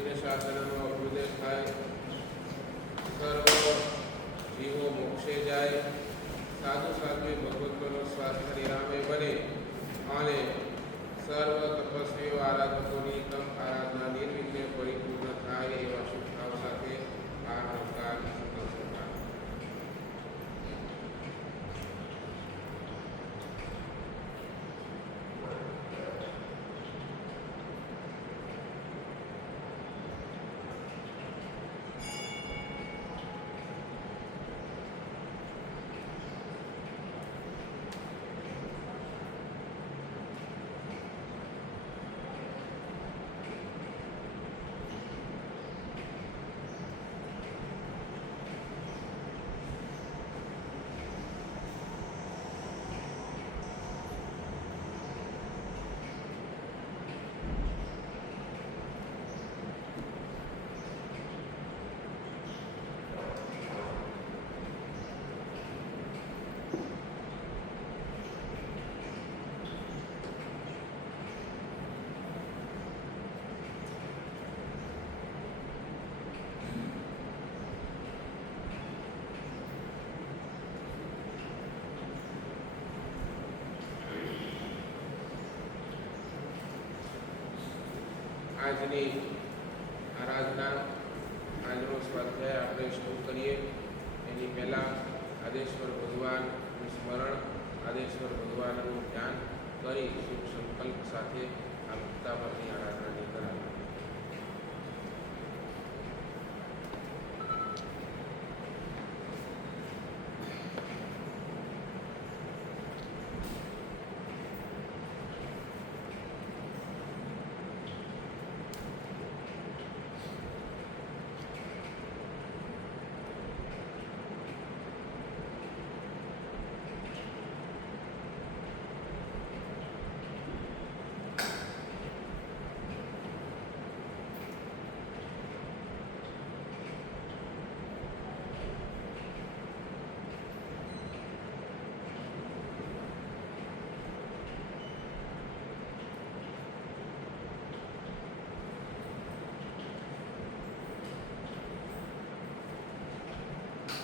શ્રીને શાસનનો ઉપદેશ થાય, સર્વ જીવો મોક્ષે જાય, સાધુ સાધ્વી ભગવત્વનો સ્વાસ્થ્ય નિરામય બને અને સર્વ તપસ્વીઓ આરાધકોની તમ આરાધના નિર્વિઘ્ને પરિપૂર્ણ થાય એવા શુભભાવ સાથે આ નમસ્કાર આજની આરાધના આજનો સ્વાધ્યાય આપણે શરૂ કરીએ એની પહેલાં આદેશ્વર ભગવાનનું સ્મરણ, આદેશ્વર ભગવાનનું ધ્યાન કરી શુભ સંકલ્પ સાથે આ મુક્તાપરની આરાધનાની કરાવી.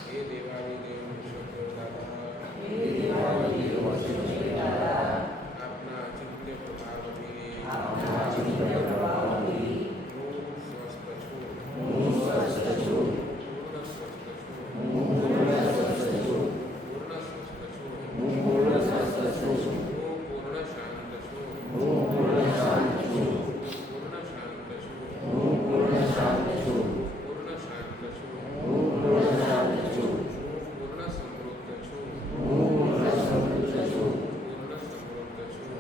હે દેવાળી દેવ શબ્દો દાદા, આપના ચિત્ત પ્રભાવથી હું સ્વસ્થ છું, પૂર્ણ સ્વસ્થ છું, પૂર્ણ સ્વસ્થ છું, હું પૂર્ણ શાંત છું, પૂર્ણ શાંત છું, પૂર્ણ શાંત છું, પૂર્ણ શાંત છું, પૂર્ણ સમૃદ્ધ છું, પૂર્ણ સમૃદ્ધ છું, પૂર્ણ સમૃદ્ધ છું,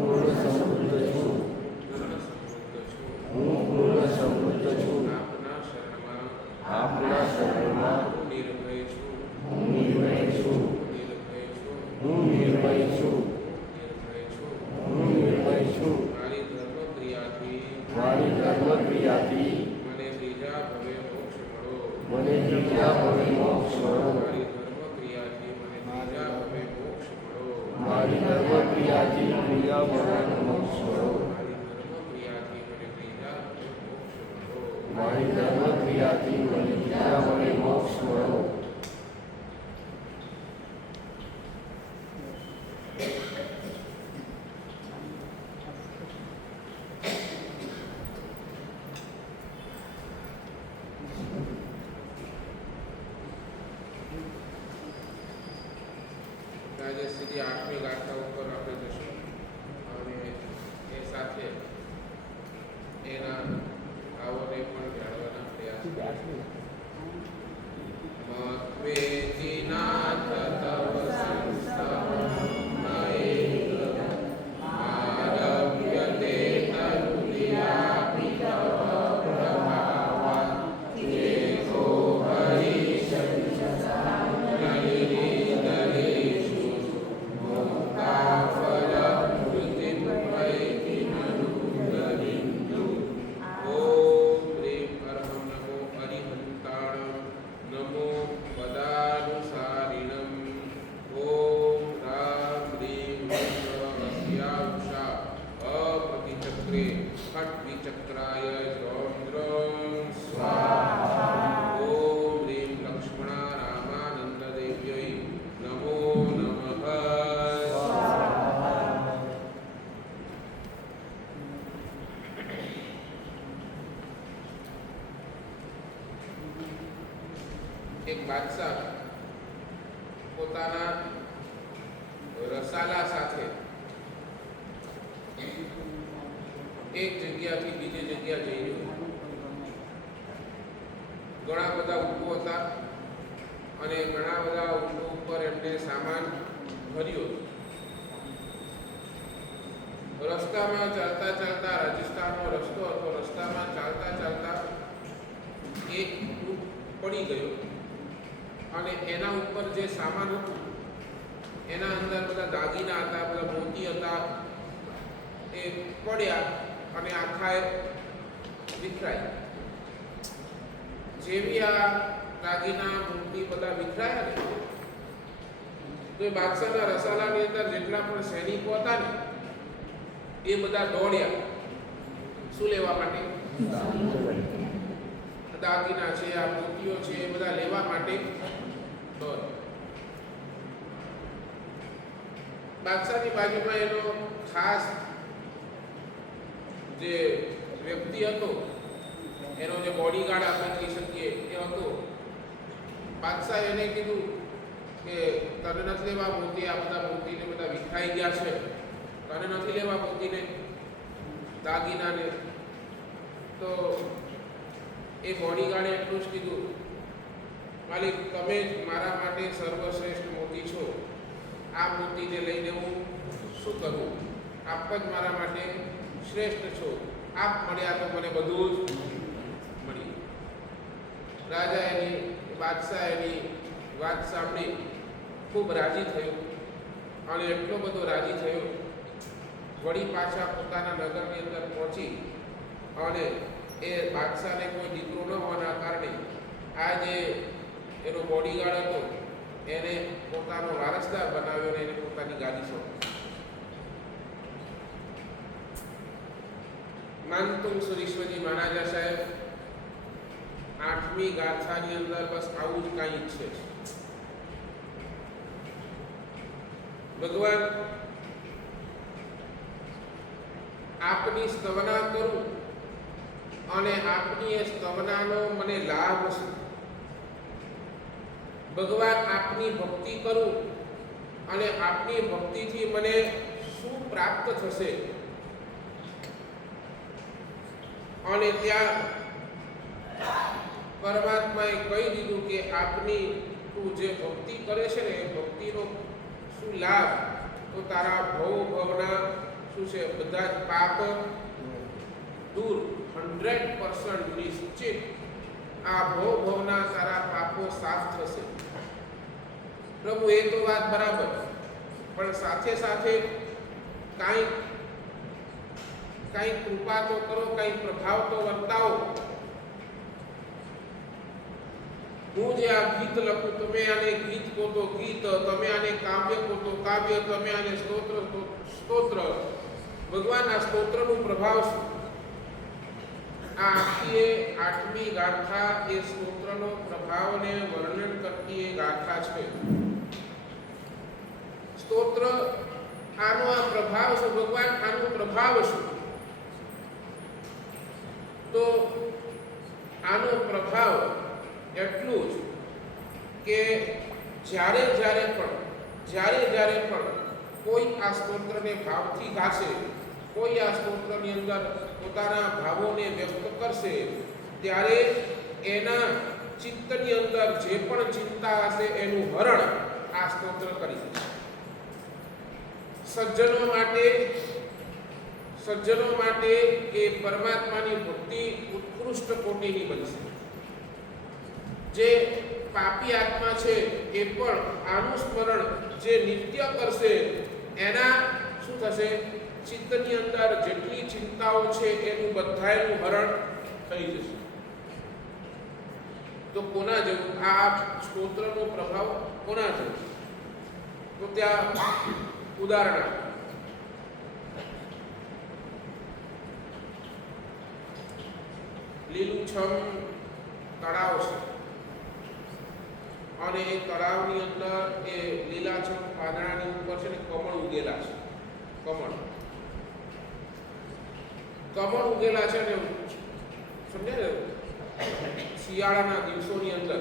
પૂર્ણ સમૃદ્ધ છું, પૂર્ણ સમૃદ્ધ છું. આપના શરણમાં હું નિર્ભય છું, નિર્ભય છું, નિર્ભય છું, નિર્ભય છું. મારી ધર્મક્રિયાથી મને ત્રીજા ભવે મોક્ષ મળો, મને ત્રીજા ભવે મોક્ષ મળો. મારી ધર્મક્રિયાથી મને ત્રીજા ભવે મોક્ષ મળો, મારી ધર્મક્રિયાથી ત્રીજા ભવે મોક્ષ મળો. મારી ધર્મક્રિયાથી મને ત્રીજા ભવે મોક્ષ મળો. આજે સીધી 8મી ગાથા ઉપર આપણે જશું અને એ સાથે એના ભાવોને પણ જાણવાના પ્રયાસ કરીશું. चक्रे खट विचक्राय रौद्रं स्वाहा। ओम ह्रीं लक्ष्मणा रामानंद देव्यै नमो नमः स्वाहा। एक बादशाह પોતાના રસાલા સાથે એક જગ્યાથી બીજી જગ્યા જઈ રહ્યો. ઘણા બધા ઊંટો હતા અને ઘણા બધા ઊંટો ઉપર એમને સામાન ભર્યો. રસ્તામાં ચાલતા ચાલતા, રાજસ્થાનનો રસ્તો હતો, રસ્તામાં ચાલતા ચાલતા એક ઊંટ પડી ગયો અને એના ઉપર જે સામાન હતું એના અંદર બધા દાગીના હતા, બધા મોતી હતા, એ પડ્યા અને આખા વિખરાય. જેવી આ દાગીના મોતી બધા વિખરાયા ને તો એ બાદશાહના રસાલાની અંદર જેટલા પણ સૈનિકો હતા ને એ બધા દોડ્યા. શું લેવા માટે? દાગીના છે, આ મોતીઓ છે, એ બધા લેવા માટે દોડ. બાદશાહની બાજુમાં એનો ખાસ જે વ્યક્તિ હતો, એનો જે બોડીગાર્ડ આપણે કહી શકીએ એ હતો. બાદશાહ એને કીધું કે તને નથી લેવા મોતી, આ બધા મોતીને બધા વિખાઈ ગયા છે, તને નથી લેવા મોતીને, દાગીનાને. તો એ બોડીગાર્ડે એટલું જ કીધું, માલિક તમે જ મારા માટે સર્વશ્રેષ્ઠ મોતી છો, આ મોતીને લઈને હું શું કરું? આપ જ મારા માટે શ્રેષ્ઠ છો, આપ મળ્યા તો મને બધું જ મળ્યું. રાજા એની, બાદશાહ એની વાત સાંભળી ખૂબ રાજી થયો અને એટલો બધો રાજી થયો, વળી પાછા પોતાના નગરની અંદર પહોંચી અને એ બાદશાહને કોઈ દીકરો ન હોવાના કારણે આ જે એનો બોડીગાર્ડ હતો એને પોતાનો વારસદાર બનાવ્યો અને એને પોતાની ગાદી સોંપી. માનતુમ સુરેશ્વરજી મહારાજા સાહેબ 8મી ગાથાની અંદર બસ આવું જ કાંઈ ઈચ્છે છે. ભગવાન આપની સ્તવના કરું અને આપની એ સ્તવનાનો મને લાભ છે. ભગવાન આપની ભક્તિ કરું અને આપની ભક્તિથી મને શું પ્રાપ્ત થશે? અને ત્યાં પરમાત્માએ કહી દીધું કે આપની તું જે ભક્તિ કરે છે ને એ ભક્તિનો શું લાભ? તો તારા ભવના શું છે, બધા જ પાપ દૂર, 100% નિશ્ચિત આ ભવના તારા પાપો સાફ થશે. પ્રભુ એ તો વાત બરાબર, પણ સાથે સાથે કાંઈ કૃપા તો કરો, કાંઈ પ્રભાવ તો વર્તાવો. હું જે આ ગીત લખું, તમે આને ગીત કહો તો ગીત, તમે આને કાવ્ય કહો તો કાવ્ય, તમે આને સ્તોત્ર તો સ્તોત્ર. ભગવાન આ સ્તોત્રનું પ્રભાવ શું? આ આખી 8મી ગાથા એ સ્તોત્રનો પ્રભાવને વર્ણન કરતી એ ગાથા છે. સ્તોત્ર આનો આ પ્રભાવ શું? ભગવાન આનો પ્રભાવ શું? તો આનો પ્રભાવ એટલું જ કે જ્યારે જ્યારે પણ કોઈ આ સ્તોત્રને ભાવથી ગાશે, કોઈ આ સ્તોત્રની અંદર પોતાના ભાવોને વ્યક્ત કરશે, ત્યારે એના ચિત્તની અંદર જે પણ ચિંતા હશે એનું હરણ આ સ્તોત્ર કરી દેશે. સજ્જનો માટે એ પરમાત્માની ભક્તિ ઉત્કૃષ્ટ કોટીની બનશે. જે પાપી આત્મા છે એ પણ આનું સ્મરણ જે નિત્ય કરશે એના શું થશે? ચિત્તની અંદર જેટલી ચિંતાઓ છે એનું બધાયનું હરણ થઈ જશે. તો કોના જેવું આ સ્તોત્રનો પ્રભાવ કોના જેવું? તો ત્યાં ઉદાહરણ લીલુંછમ તળાવ છે અને એ તળાવની અંદર એ લીલાછમ પાંદડાની ઉપર છે ને કમળ ઉગેલા છે. કમળ ઉગેલા છે ને સમજે ને શિયાળાના દિવસોની અંદર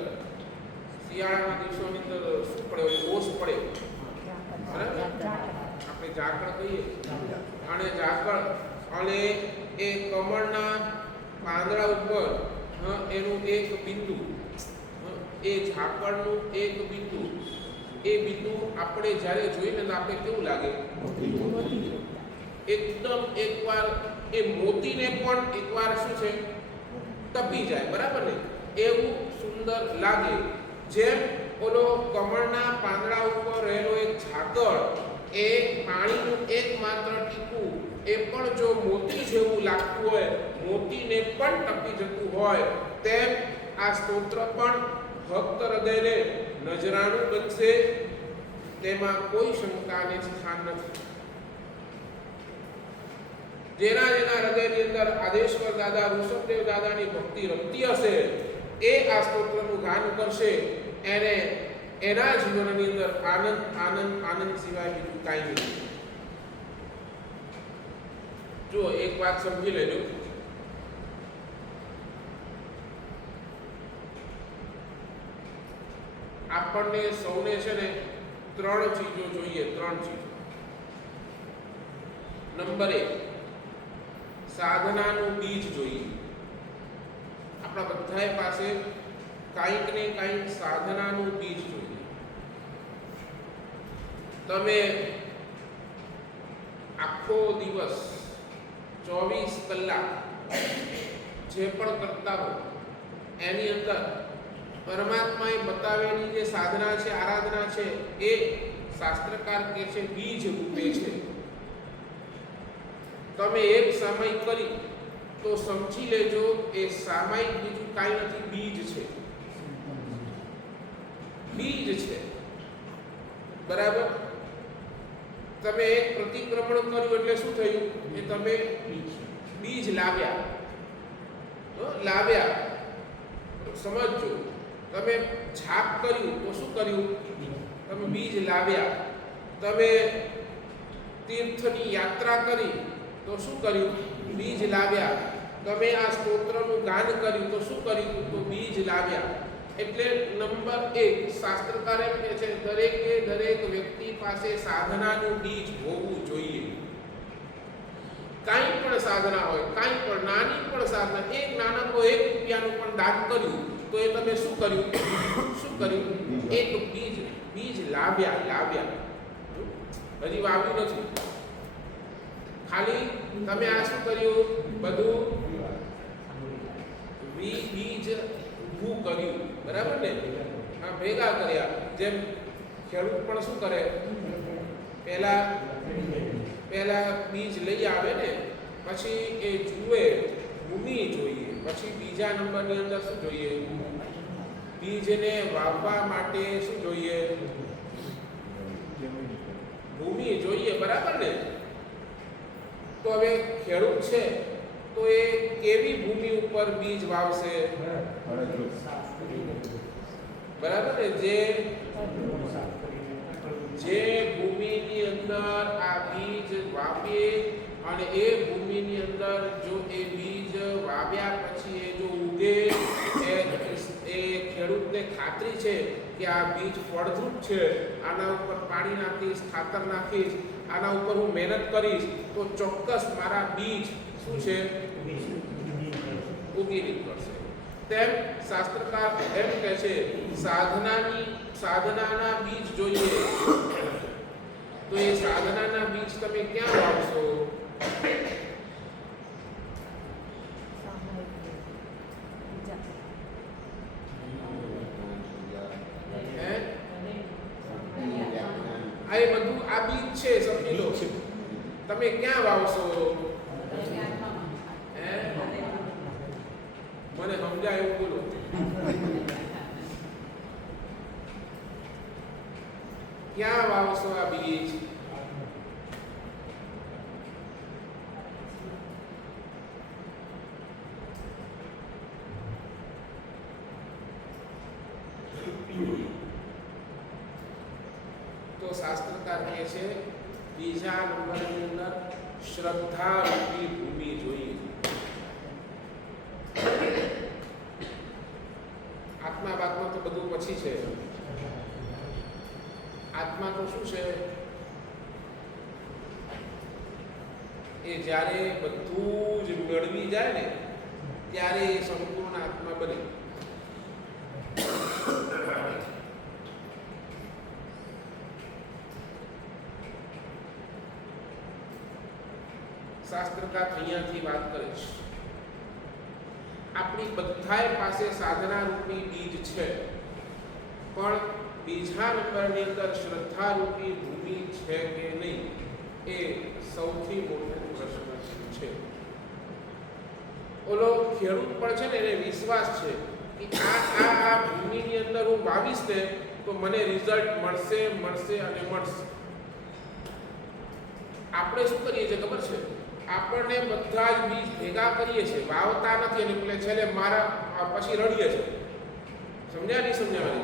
શું પડે? ઓસ પડે, બરાબર? આપણે ઝાકળ કહીએ અને ઝાકળ અને એ કમળના પાંદડા ઉપર એનું એક બિંદુ, એ ઝાકળનું એક બિંદુ, એ બિંદુ આપણે જ્યારે જોઈએ ને આપણે કેવું લાગે? એકદમ એકવાર એ મોતીને પણ એકવાર શું છે તપી જાય, બરાબર ને? એવું સુંદર લાગે. જેમ ઓલો કમળના પાંદડા ઉપર રહેલો એક ઝાકળ, એ પાણીનું એકમાત્ર ટીપું એ પણ જો મોતી જેવું લાગતું હોય, મોતીને પણ ટપી જતું હોય, તેમ આ સ્તોત્ર પણ ભક્ત હૃદયને નજરાણું બનશે, તેમાં કોઈ શંકાને સ્થાન નથી. જેના હૃદયની અંદર આદેશ્વર દાદા, ઋષભદેવ દાદાની ભક્તિ રમતી હશે, એ આ સ્તોત્રનું ગાન કરશે, એને એના જીવનની અંદર આનંદ આનંદ આનંદ સિવાય બીજું કાંઈ નથી. જો એક વાત સમજી લેજો, આપણને સૌને છે ને 3 ચીજો જોઈએ. 3 ચીજો. નંબર 1, સાધનાનું બીજ જોઈએ. આપણા બધાય પાસે કાંઈક ને કાંઈક સાધનાનું બીજ જોઈએ. તમે આખો દિવસ 24 કલાક જે પણ કરતા હો, એની અંદર પરમાત્માએ બતાવેલી જે સાધના છે, આરાધના છે, એ શાસ્ત્રકાર કહે છે બીજ રૂપે છે. તમે એક સામાયિક કરી તો સમજી લેજો એ સામાયિક બીજું કાંઈ નથી, બીજ છે. બીજ છે, બરાબર? તમે એક પ્રતિક્રમણ કર્યું એટલે શું થયું? એ તમે બીજ લાવ્યા. સમજો, તમે જાપ કર્યું તો શું કર્યું? તમે બીજ લાવ્યા. તમે તીર્થની યાત્રા કરી તો શું કર્યું? બીજ લાવ્યા. તમે આ સ્તોત્રનું ગાન કર્યું તો શું કર્યું? તો બીજ લાવ્યા. એટલે નંબર 1, શાસ્ત્રકાર એમ કહે છે દરેક વ્યક્તિ પાસે સાધનાનું બીજ હોવું જોઈએ. કાંઈ પણ સાધના હોય, કાંઈ પણ નાની પણ સાધના, એક નાનકડો 1 રૂપિયાનું પણ દાન કર્યું તો એ તમે શું કર્યું? એક બીજ લાવ્યા. હજી વાવ્યું નથી, ખાલી તમે આ શું કર્યું? બધું બીજ ઊભું કર્યું, બરાબર ને? આ ભેગા કર્યા. જેમ ખેડૂત પણ શું કરે? પહેલા બીજ લઈ આવે ને, પછી એ જુએ, ભૂમિ જોઈએ, પછી બીજા નંબરની અંદર શું જોઈએ? બીજને વાવવા માટે શું જોઈએ? ભૂમિ જોઈએ, બરાબર ને? તો હવે ખેડૂત છે તો એ કેવી ભૂમિ ઉપર બીજ વાવશે? બરાબર ને? જે ભૂમિની અંદર આ બીજ વાવીએ અને એ ભૂમિની અંદર જો એ બીજ વાવ્યા પછી એ જો ઉગે, એ ખેડૂતને ખાતરી છે કે આ બીજ ફળદ્રુપ છે, આના ઉપર પાણી નાખીશ, ખાતર નાખીશ, આના ઉપર હું મહેનત કરીશ તો ચોક્કસ મારા બીજ શું છે? ઉગી નીકળશે. તેમ શાસ્ત્રકાર એમ કહે છે સાધનાના બીજ જોઈએ. તો એ સાધનાના બીજ તમે ક્યાં વાવશો? આ બધું આ બીજ છે, સમજી લો. તમે ક્યાં વાવશો? મને સમજાય એવું બોલો. ક્યાં વાવશો આ બીજ? શાસ્ત્રકાર કહે છે બીજા નંબરની અંદર શ્રદ્ધા રૂપી ભૂમિ જોઈએ. આત્મા બાત્મા તો બધું પછી છે. આત્મા તો શું છે? એ જ્યારે બધું જ મેળવી જાય ને ત્યારે એ સંપૂર્ણ આત્મા બને. શાસ્ત્રકાર અહીંયાથી વાત કરે છે. આપણી બધાય પાસે સાધના રૂપી બીજ છે, પણ બીજા નંબરની અંદર શ્રદ્ધા રૂપી ભૂમિ છે કે નહીં એ સૌથી મોટો પ્રશ્ન છે. ઓલો ખેડૂત પણ છે ને એને વિશ્વાસ છે કે આ ભૂમિની અંદર હું વાવીશ ને તો મને રિઝલ્ટ મળશે અને મળશે. આપણે શું કરીએ છીએ ખબર છે? આપણને બધા જ બીજ ભેગા કરીએ છીએ, વાવતા નથી અને પેલે છેલ્લે મારા પછી રડીએ છીએ. સમજ્યા નહીં સમજ્યા?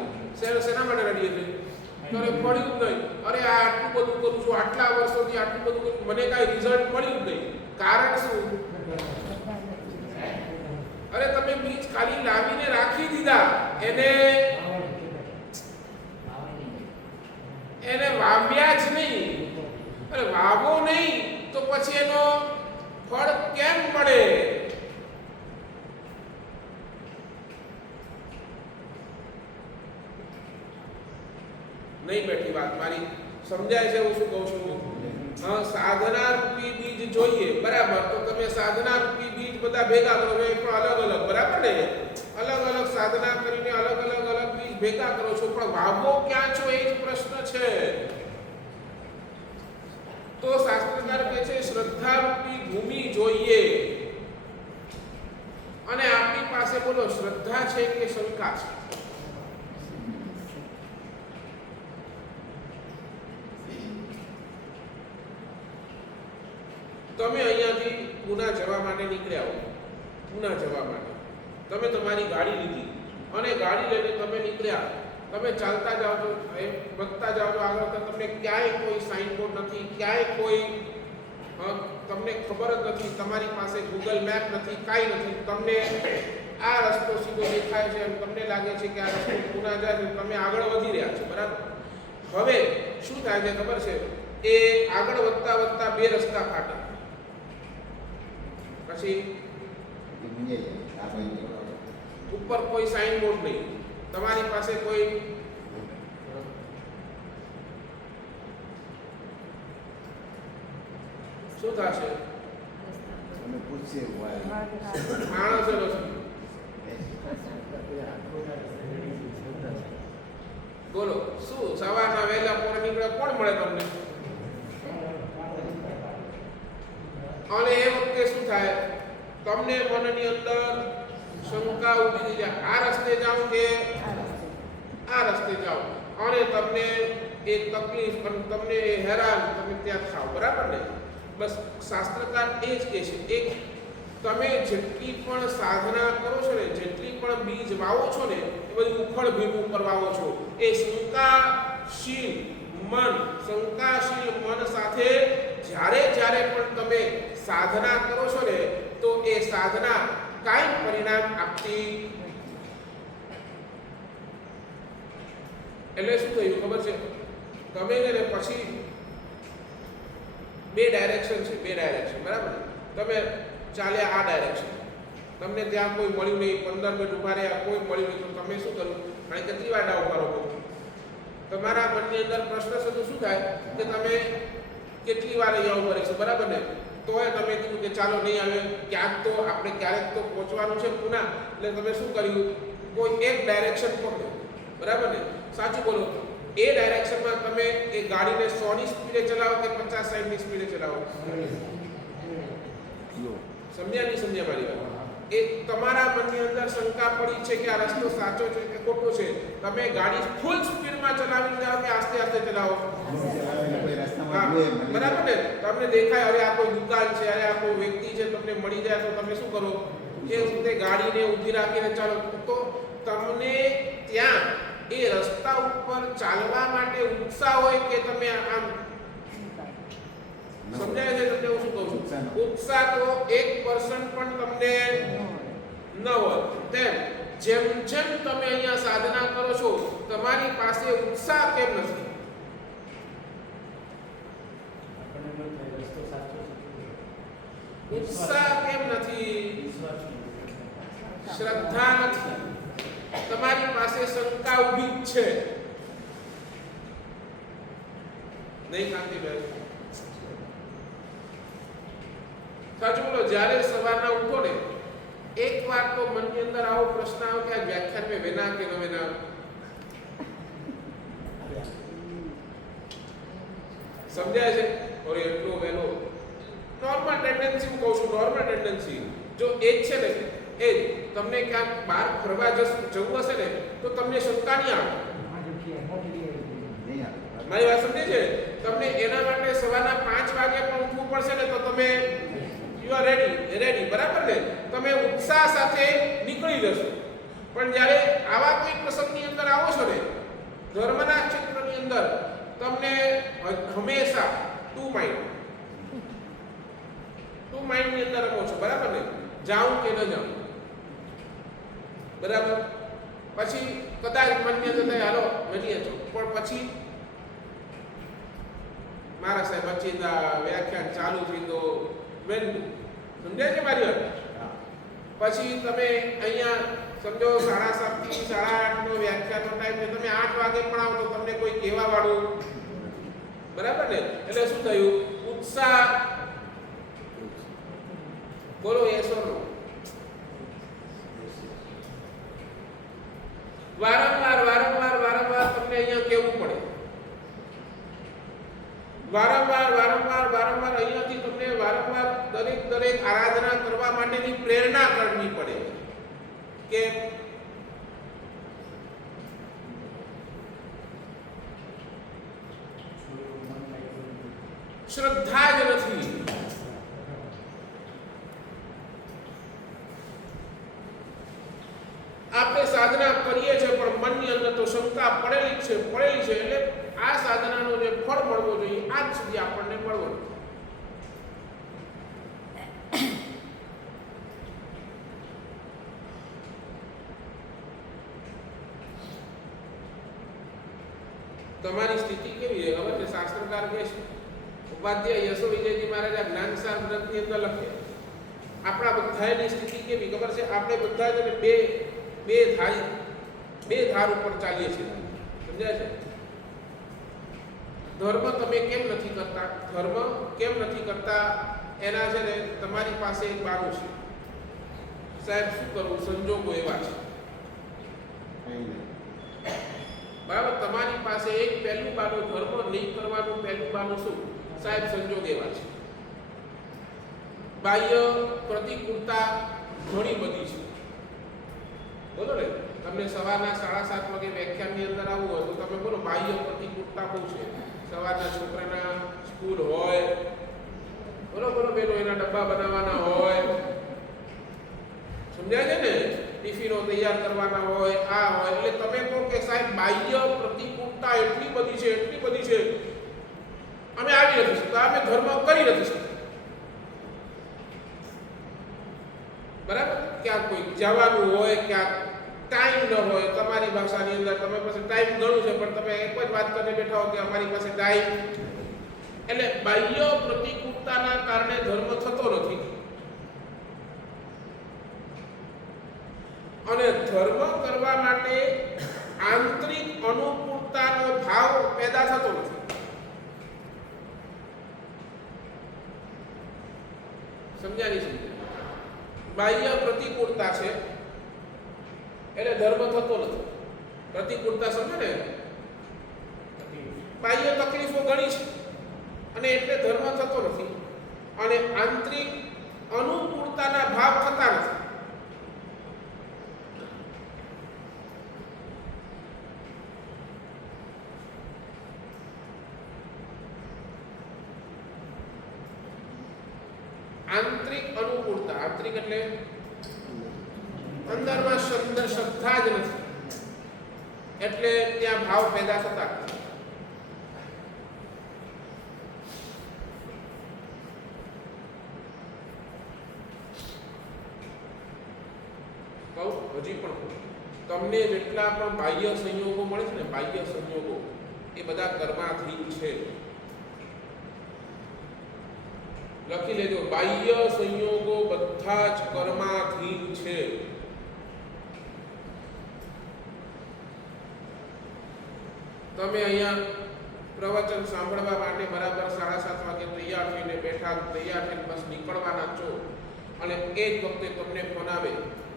શેના માટે રડીએ છીએ? તો મળ્યું જ નહીં. અરે આ આટલું બધું કરું છું, આટલા વર્ષોથી આટલું બધું કરું, મને કાંઈ રિઝલ્ટ મળ્યું જ નહીં. કારણ શું? અરે તમે બીજ ખાલી લાવીને રાખી દીધા, એને વાવ્યા જ નહીં. અરે વાવો નહીં તો પછી એનો ફળ કેમ મળે? નહીં બેઠી વાત મારી? સમજાય છે હું શું કહું છું? હા, સાધના રૂપી બીજ જોઈએ, બરાબર. તો તમે સાધના રૂપી બીજ બધા ભેગા કરો, એ પણ અલગ અલગ, બરાબર ને? અલગ અલગ સાધના કરીને અલગ અલગ બીજ ભેગા કરો છો, પણ વાવો ક્યાં છો એ જ પ્રશ્ન છે. તો શાસ્ત્રકાર કહે છે શ્રદ્ધા રૂપી ભૂમિ જોઈએ. અને આપણી પાસે બોલો શ્રદ્ધા છે કે શંકા છે? તમે અહીંયાથી પુના જવા માટે નીકળ્યા હો, પુના જવા માટે તમે તમારી ગાડી લીધી અને ગાડી લઈને તમે નીકળ્યા. તમે ચાલતા જાઓ છો, વધતા જાઓ છો આગળ, તો તમને ક્યાંય કોઈ સાઇનબોર્ડ નથી, ક્યાંય કોઈ તમને ખબર જ નથી, તમારી પાસે ગૂગલ મેપ નથી, કાંઈ નથી. તમને આ રસ્તો સીધો દેખાય છે અને તમને લાગે છે કે આ રસ્તો પુના જાય છે, તમે આગળ વધી રહ્યા છો, બરાબર. હવે શું થાય છે ખબર છે? એ આગળ વધતા બે રસ્તા ફાટે. પછી ઉપર કોઈ સાઇનબોર્ડ નહીં, તમારી પાસે કોઈ શું થશે? માણસ બોલો શું સવારના વહેલા પોર નીકળે કોણ મળે તમને? અને એ વખતે શું થાય? તમને મનની અંદર શંકા ઉભી થઈ જાય, આ રસ્તે જાઓ કે આ રસ્તે જાઓ, અને તમને એક તકલીફ, તમને હેરાન, તમે ત્યાં થાવ, બરાબર ને? બસ શાસ્ત્રકાર એ જ કહે છે, એક તમે જેટલી પણ સાધના કરો છો ને, જેટલી પણ બીજ વાવો છો ને, એ બધું ઉખડ ભેગું કરવાવો છો. એ શંકાશીલ મન સાથે જ્યારે પણ તમે સાધના કરો છો ને, તો એ સાધના કાંઈ પરિણામ આપતી. એટલે શું થયું ખબર છે? તમે ને પછી બે ડાયરેક્શન છે, બરાબર. તમે ચાલ્યા આ ડાયરેક્શન, તમને ત્યાં કોઈ મળ્યું નહીં, 15 મિનિટ ઉભા રહ્યા, કોઈ મળ્યું નહીં, તો તમે શું કર્યું? કારણ કે કેટલી વાર ઉભા રહો? તમારા મનની અંદર પ્રશ્ન શું થાય કે તમે કેટલી વાર અહીંયા ઉભા રહીશું, બરાબર ને? તોય તમે કીધું કે ચાલો નહીં આવે, ક્યારેક તો પહોંચવાનું છે પુના. એટલે તમે શું કર્યું? કોઈ એક ડાયરેક્શન પકડો, બરાબર ને? સાચું બોલો. એ ડાયરેક્શનમાં તમે એ ગાડીને 100ની સ્પીડે ચલાવો કે 50-60ની સ્પીડે ચલાવો? સમજ્યા નહીં સમજ્યા મારી વાત? એ તમારા મનની અંદર શંકા પડી છે કે આ રસ્તો સાચો છે કે ખોટો છે. તમે ગાડી ફૂલ સ્પીડમાં ચલાવી જાઓ કે આસ્તે ચલાવો? બરાબર ને? તમને દેખાય અરે આ કોઈ દુકાન છે, અરે આ કોઈ વ્યક્તિ છે, તમને મળી જાય તો તમે શું કરો? એ વખતે ગાડીને ઊભી રાખીને ચાલો. તો તમને ત્યાં એ રસ્તા ઉપર ચાલવા માટે ઉત્સાહ હોય કે તમે આમ સમજાય છે તમને હું શું કહું છું? ઉત્સાહ તો 1% પણ તમને ન હોય. તેમ જેમ જેમ તમે અહીંયા સાધના કરો છો તમારી પાસે ઉત્સાહ કેમ નથી? ઉત્સાહ કેમ નથી? શ્રદ્ધા નથી. તમારી પાસે શંકા ઊભી જ છે. નહીં કાંતિબેન? સાચું બોલો. જ્યારે સવારના ઉઠો ને એક વાર તો મનની અંદર આવો પ્રશ્ન આવે કે આ વ્યાખ્યાન મેં વેના કે ન વેના? સમજાય છે? ઓરે એટલો વેલો નોર્મલ ટેન્ડન્સી હું કહું છું. નોર્મલ ટેન્ડન્સી જો એ જ છે ને એ તમને ક્યાંક બહાર ફરવા જવું હશે ને તો તમને શંકા નહીં આવે. મારી વાત સમજે છે? તમને એના માટે સવારના 5 વાગે પણ ઉઠવું પડશે ને તો તમે યુ આર રેડી. બરાબર ને? તમે ઉત્સાહ સાથે નીકળી જશો. પણ જ્યારે આવા કોઈ પ્રસંગની અંદર આવો છો ને ધર્મના ક્ષેત્રની અંદર તમને હંમેશા ટુ માઇન્ડની અંદર રહો છો. બરાબર ને? જાઉં કે ન જાઉં? બરાબર. પછી કદાચ મનની અંદર હાલો મળીએ છો પણ પછી મારા સાહેબ અચિંતા વ્યાખ્યાન ચાલુ થઈ તો વેન સમજાય છે મારી વાત? પછી તમે અહીંયા સમજો 7:30 થી 8:30 નો વ્યાખ્યાનનો ટાઈમ છે. તમે 8 વાગે પણ આવો તો તમને કોઈ કહેવા વાળું. બરાબર ને? એટલે શું થયું? ઉત્સાહ. બોલો યસ ઓર નો? વારંવાર તમને અહીંયા કહેવું પડે. વારંવાર અહીંયાથી તમને વારંવાર દરેક આરાધના કરવા માટેની પ્રેરણા કરવી પડે કે શ્રદ્ધા જ નથી. આપણે સાધના કરીએ છીએ પણ મનની અંદર તો શંકા પડેલી છે. એટલે આ સાધનાનો જે ફળ મળવો જોઈએ આજ સુધી આપણને મળવો નથી. તમારી સ્થિતિ કેવી છે ખબર છે? શાસ્ત્રકાર કહે છે, ઉપાધ્યાય યશો વિજયજી મહારાજ આ જ્ઞાનસાર ગ્રંથની અંદર લખે આપણા બધાની સ્થિતિ કેવી ખબર છે? આપણે બધા જ બે ધાર ઉપર ચાલીએ છીએ. સમજાય છે? ધર્મ તમે કેમ નથી કરતા? એના છે ને તમારી પાસે એક બાનું છે. સાહેબ શું કરવું? સંજોગો એવા છે. બરાબર? તમારી પાસે એક પહેલું બાનું ધર્મ નહીં કરવાનું પહેલું બાનું શું? સાહેબ સંજોગ એવા છે. બાહ્ય પ્રતિકૂળતા ઘણી બધી છે. બોલો ને? તમને સવારના 7:30 વાગે વ્યાખ્યાનની અંદર આવવું હોય તો તમે બોલો બાહ્ય પ્રતિકૂળતા બહુ છે. સવારના છોકરાના સ્કૂલ હોય, બોલો બેનો એના ડબ્બા બનાવવાના હોય, સમજાય છે ને? ટિફિનો તૈયાર કરવાના હોય, આ હોય. એટલે તમે કહો કે સાહેબ બાહ્ય પ્રતિકૂળતા એટલી બધી છે અમે આવી નથી શકતા, અમે ધર્મ કરી નથી શકતા. બરાબર? ક્યાંક કોઈ જવાનું હોય, ક્યાંક ટાઈમ ન હોય. તમારી ભાષાની અંદર તમે પાસે ટાઈમ ઘણું છે પણ તમે એક જ વાત કરીને બેઠા હો કે અમારી પાસે ટાઈમ. એટલે બાહ્ય પ્રતિકૂળતાના કારણે ધર્મ થતો નથી અને ધર્મ કરવા માટે આંતરિક અનુકૂળતાનો ભાવ પેદા થતો નથી. સમજાય? બાહ્ય પ્રતિકૂળતા છે એટલે ધર્મ થતો નથી. પ્રતિકૂળતા સમજો ને? બાહ્ય તકલીફો ઘણી છે અને એટલે ધર્મ થતો નથી અને આંતરિક અનુકૂળતાના ભાવ થતા નથી. આંતરિક અનુકૂળતા, આંતરિક એટલે અંદરમાં શ્રદ્ધા જ નથી. એટલે ત્યાં ભાવ પેદા થતા. હજી પણ તમને જેટલા પણ બાહ્ય સંયોગો મળે છે ને, બાહ્ય સંયોગો એ બધા કર્માધીન છે. લખી લેજો, બાહ્ય સંયોગો બધા જ કર્માધીન છે. તમે અહીંયા પ્રવચન સાંભળવા માટે બરાબર 7:30 વાગે તૈયાર થઈને બેઠા, તૈયાર થઈને બસ નીકળવાના છો, અને એ જ વખતે તમને ફોન આવે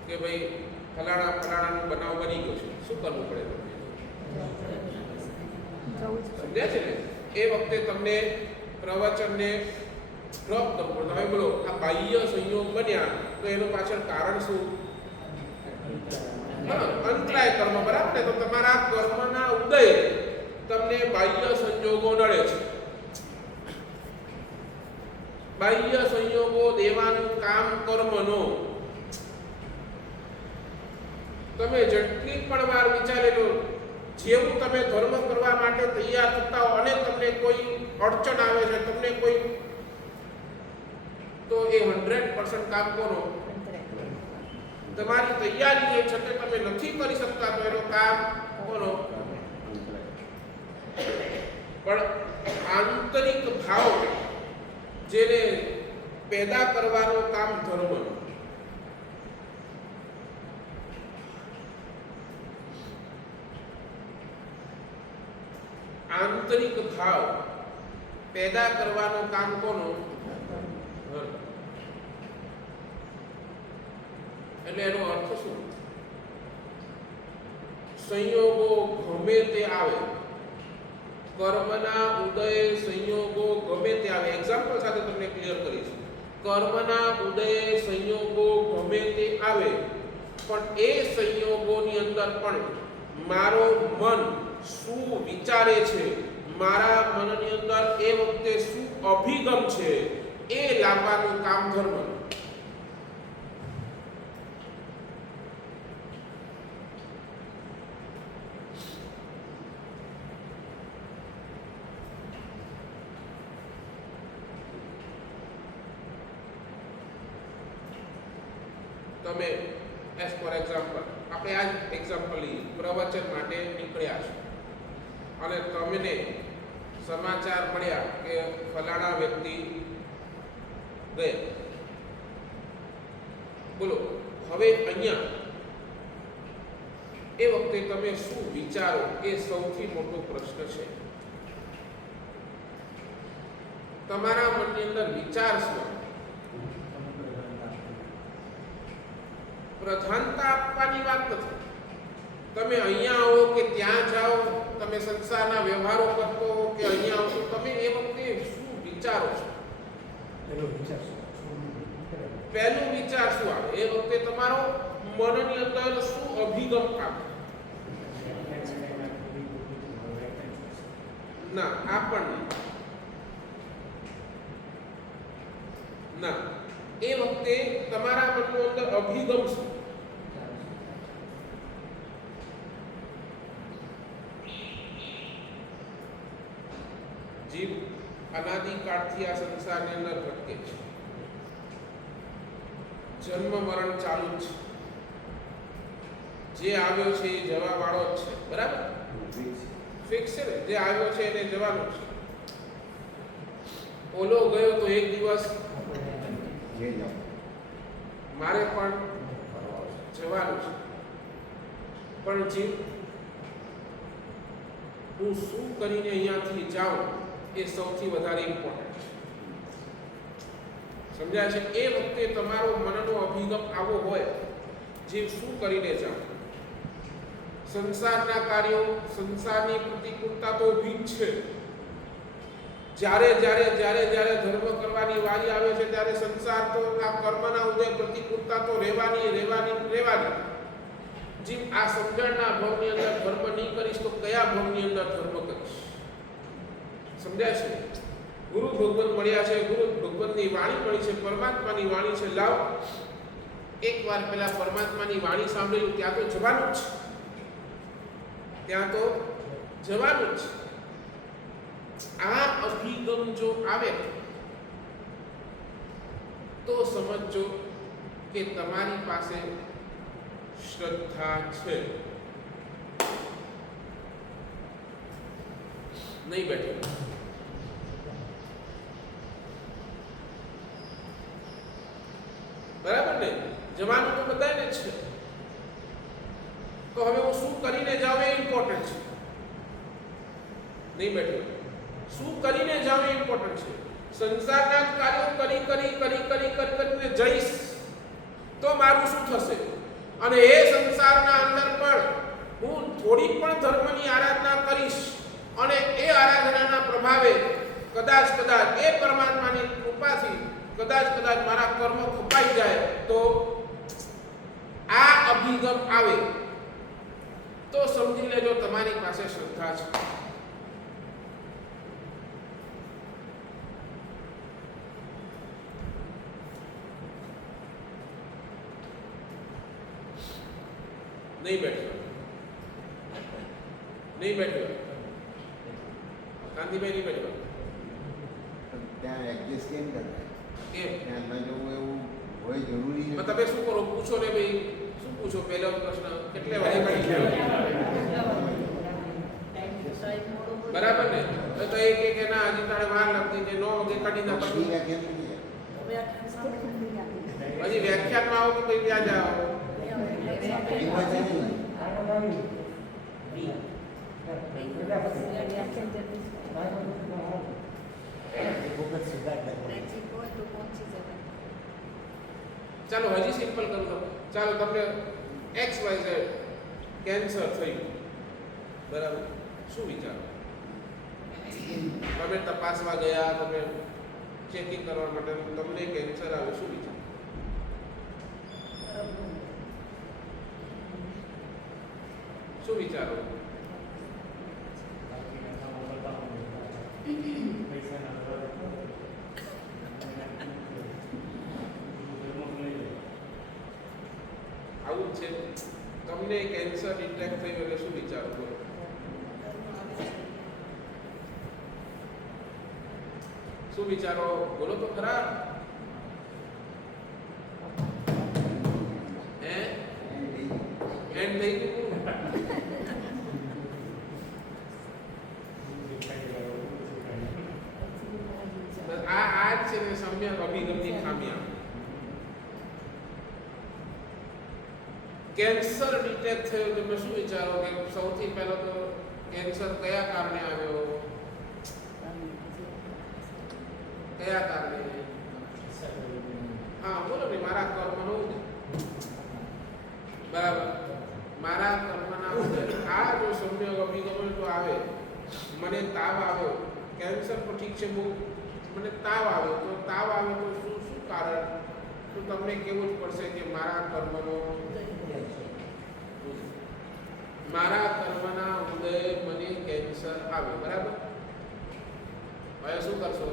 કે ભાઈ ફલાણાનો બનાવ બની ગયો છે, શું કરવું પડે? સમજ્યા છે ને? એ વખતે તમને પ્રવચનને ડ્રોપ કરવું પડે. હવે બોલો, આ બાહ્ય સંયોગ બન્યા તો એનું પાછળ કારણ શું? અંતરાય કર્મ, બરાબર ને? તો તમારા કર્મના ઉદય તમને બાહ્ય સંયોગો નડે છે. બાહ્ય સંયોગો દેવાનું કામ કર્મનો. તમે જેટલી પણ વાર વિચારી લો, જેવું તમે ધર્મ કરવા માટે તૈયાર થતા હો અને તમને કોઈ અડચણ આવે છે, તમને કોઈ, તો એ 100% કામ કરો. તમારી તૈયારી જે છતાં તમે નથી કરી શકતા તો એનો કામ કરો. પણ આંતરિક ભાવ જેને પેદા કરવાનો કામ ધર્મ. આંતરિક ભાવ પેદા કરવાનું કામ કોનું? એટલે એનો અર્થ શું? સંયોગો ગમે તે આવે, કર્મના ઉદય સંયોગો ગમે તે આવે. એક્ઝામ્પલ સાથે તમને ક્લિયર કરીશ. કર્મના ઉદય સંયોગો ગમે તે આવે, પણ એ સંયોગોની અંદર પણ મારો મન શું વિચારે છે, મારા મનની અંદર એ વખતે શું અભિગમ છે, એ લાવવાનું કામ ધર્મ. તમે એઝ ફોર એક્ઝામ્પલ, આપણે આ જ એક્ઝામ્પલ લઈએ. પ્રવચન માટે નીકળ્યા છો અને તમને સમાચાર મળ્યા કે ફલાણા વ્યક્તિ ગયા. બોલો, હવે અહીંયા એ વખતે તમે શું વિચારો એ સૌથી મોટો પ્રશ્ન છે. તમારા મનની અંદર વિચાર શું? પ્રધાનતા આપવાની વાત નથી. તમે અહીંયા આવો કે ત્યાં જાઓ, તમે સંસારના વ્યવહારો કરતો કે અહીંયા આવો, તમે એ વખતે શું વિચારો છો? પહેલું વિચાર શું આવે? એ વખતે તમારો મનની અંદર શું અભિગમ આવે? ના, આ પણ ના. એ વખતે તમારા મનનો અંદર અભિગમ શું? જીવ અનાદિકાળથી આ સંસારની અંદર ભટકે છે. જન્મ મરણ ચાલુ છે. જે આવ્યો છે એ જવા વાળો જ છે, બરાબર? ફિક્સ છે ને? જે આવ્યો છે એને જવાનું છે. ઓલો ગયો તો એક દિવસ મારે પણ જવાનું છે. પણ જીવ, હું શું કરીને અહીંયાથી જાઉં એ સૌથી વધારે ઇમ્પોર્ટન્ટ છે. સમજાય છે? એ વખતે તમારો મનનો અભિગમ આવો હોય, જીવ શું કરીને જાઉં. સંસારના કાર્યો, સંસારની પ્રતિકૂળતા તો ઊભી જ છે. જ્યારે ધર્મ કરવાની વારી આવે છે ત્યારે સંસાર તો આ કર્મના ઉદય પ્રતિકૂળતા તો રહેવાની. જીવ આ સમજણના ભાવની અંદર ધર્મ નહીં કરીશ તો કયા ભાવની અંદર ધર્મ કરીશ? સમજાય છે? ગુરુ ભગવાન મળ્યા છે, ગુરુ ભગવાનની વાણી મળી છે, પરમાત્માની વાણી છે. લાવ, એકવાર પેલા પરમાત્માની વાણી સાંભળેલું ત્યાં તો જવાનું જ છે. ત્યાં તો જવાનું જ. આ અભિગમ જો આવે તો સમજો કે તમારી પાસે શ્રદ્ધા છે. નહીં બેઠે બરાબર ને? જવાનું તો બધાને જ છે. તો હવે હું શું કરીને જાઉં એ ઇમ્પોર્ટન્ટ છે. નહીં બેઠે શું કરીને જાઉં એ ઇમ્પોર્ટન્ટ છે. સંસારના કાર્યો કરીને જઈશ તો મારું શું થશે? અને એ સંસારના અંદર પણ હું થોડી પણ ધર્મની આરાધના કરીશ અને એ આરાધનાના પ્રભાવે કદાચ એ પરમાત્માની કૃપાથી કદાચ મારા કર્મ ખપાઈ જાય તો આ અભિગમ આવે તો સમજી લેજો તમારી પાસે શ્રદ્ધા છે. નહીં બેઠો કાંતિભાઈ નહીં બેઠો. ત્યાં એડજસ્ટ કેમ કરતા? કેમ ત્યાં ન જવું એવું હોય જરૂરી છે? તમે શું કરો? પૂછો ને ભાઈ, શું પૂછો? પહેલો પ્રશ્ન કેટલે વાગે કરી બરાબર ને? તો એ કે ના હજી તારે વાર લાગતી છે, 9 વાગે કાઢી ના પછી હજી વ્યાખ્યાનમાં આવો કે ભાઈ ત્યાં જાઓ. ચાલો હજી સિમ્પલ કરું તો ચાલો તમને XYZ કેન્સર થયું બરાબર, શું વિચારો? તમે તપાસવા ગયા, તમે ચેકિંગ કરવા માટે, તમને કેન્સર આવે, શું વિચારો? શું વિચારો? આવું છે. તમને કેન્સર ડિટેક્ટ થયું એટલે શું વિચારો? બોલો. શું વિચારો? બોલો તો ખરા. એન્ડ થઈ ગયું. આ જ છે ને સમ્યક અભિગમની ખામિયા. કેન્સર ડિટેક્ટ થયો, તમે શું વિચારો કે સૌથી પહેલો તો કેન્સર કયા કારણે આવ્યો? કયા કારણે? હા બોલો ને, મારા કર્મનો બરાબર, મારા કર્મના આ જો સમ્યક અભિગમ જો આવે, મને તાવ આવ્યો, કેન્સર તો ઠીક છે, મને તાવ આવ્યો, તો તાવ આવે તો શું કારણ? તો તમને કેવું જ પડશે કે મારા કર્મના ઉદય મને કેન્સર આવે. બરાબર, હવે શું કરશો?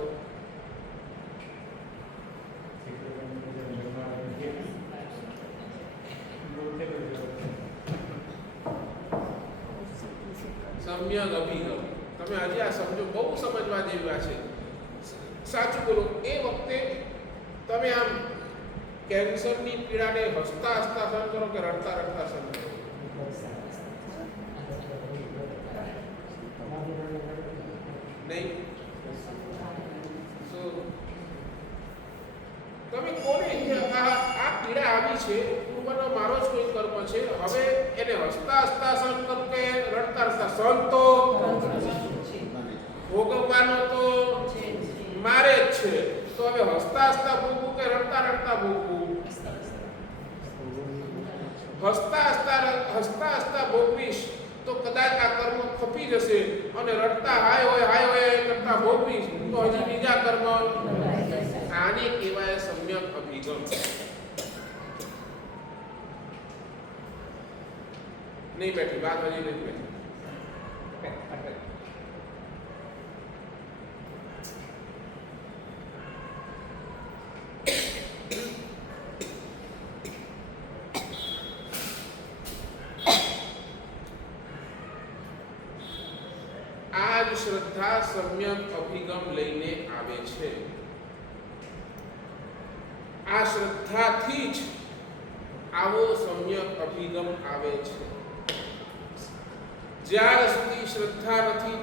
સમ્યક અભિગમ તમે હજી આ સમજો, બહુ સમજવા જેવી છે. સાચું બોલો, એ વખતે તમે આમ કેન્સરની પીડાને હસતા હસતા સહન કરો કે રડતા રડતા સહન કરો? નહીં. તમે કોને આ પીડા આવી છે, પૂર્વનો મારો જ કોઈ કર્મ છે, હવે એને હસતા હસતા સહન કરું કે રડતા રડતા? સહન તો ભોગવવાનો તો મારે જ છે, તો હવે હસતા હસતા ભોગવું કે રડતા રડતા ભોગવું? હસતા હસતા ભોગવીશ તો કદાચ આ કર્મ ખપી જશે, અને રડતા હાય હોય કરતા ભોગવીશ તો હજી બીજા કર્મ. આને કહેવાય સમ્યક અભિગમ. નહીં બેઠી વાત, હજી નહીં બેઠી. જ શ્રદ્ધા સમ્યક અભિગમ લઈને આવે છે. આ શ્રદ્ધાથી જ આવો સમ્યક અભિગમ આવે છે. જ્યાર સુધી શ્રદ્ધા નથી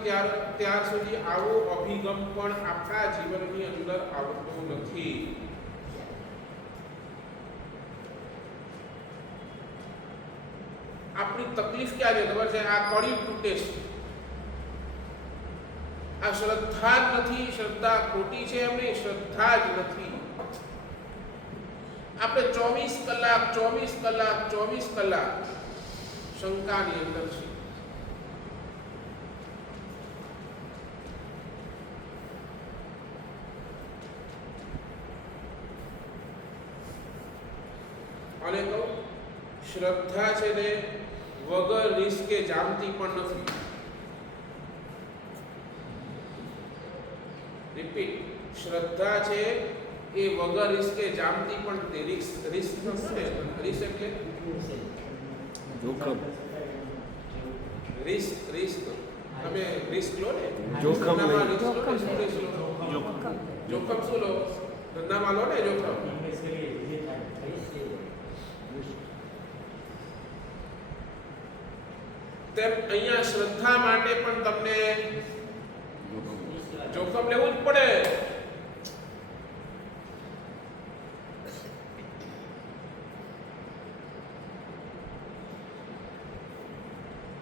ત્યાર સુધી આવો અભિગમ પણ આપણા જીવનની અંદર આવતો નથી. આપણી તકલીફ ક્યાં છે ખબર છે? આ કડી તૂટે છે. આ શ્રદ્ધા જ નથી. શ્રદ્ધા ખોટી છે એમ નહીં, શ્રદ્ધા જ નથી. આપણે 24 કલાક શંકાની અંદર છે. અને કહું, શ્રદ્ધા છે ને વગર રિસ્કે જામતી પણ નથી. રિપીટ, શ્રદ્ધા છે એ વગર રિસ્કે જામતી પણ નથી. રિસ્ક એટલે જોખમ. રિસ્ક તમે રિસ્ક લો ને, જોખમ ધંધામાં નહીં. રિસ્ક લો ને, શું રિસ્ક લો? જોખમ શું લો? ધંધામાં લો ને જોખમ. તેમ અહીંયા શ્રદ્ધા માટે પણ તમને જોખમ લેવું જ પડે.